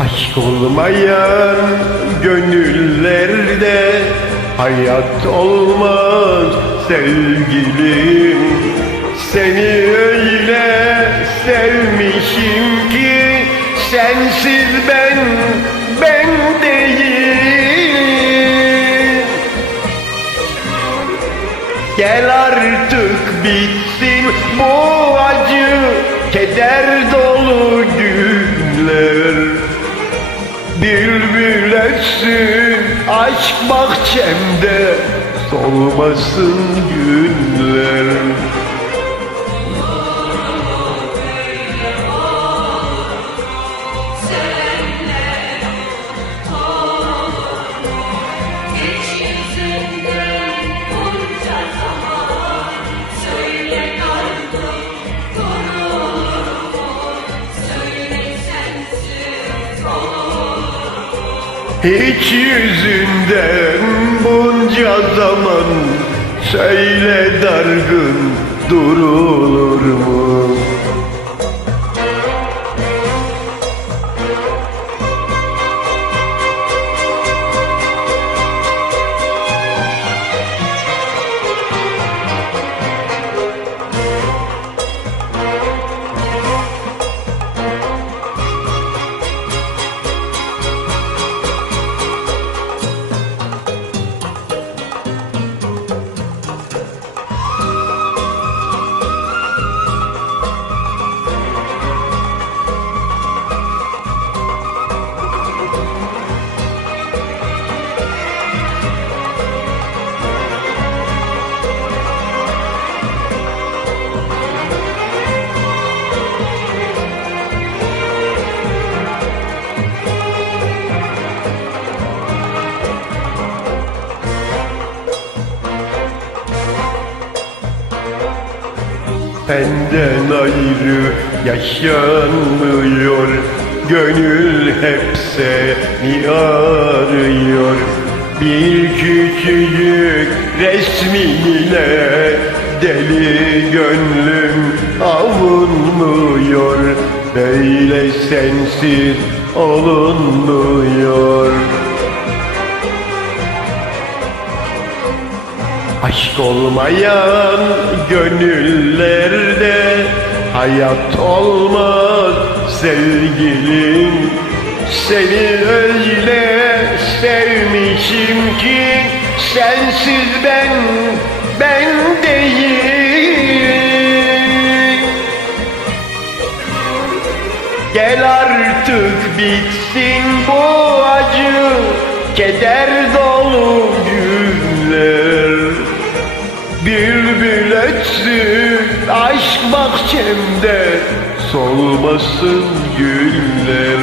Aşk olmayan gönüllerde hayat olmaz sevgilim. Seni öyle sevmişim ki sensiz ben ben değil Gel artık bitsin bu acı keder dolu günler Bülbül ötsün aşk bahçemde solmasın günler Hiç yüzünden bunca zaman Söyle dargın durulur mu? Senden ayrı yaşanmıyor. Gönül hep seni arıyor. Bir küçücük resmine Deli gönlüm avunmuyor. Böyle sensiz olunmuyor Aşk olmayan gönüllerde hayat olmaz sevgilim. Seni öyle sevmişim ki sensiz ben, ben değil Gel artık bitsin bu acı Keder dolu günler bahçemde Solmasın güller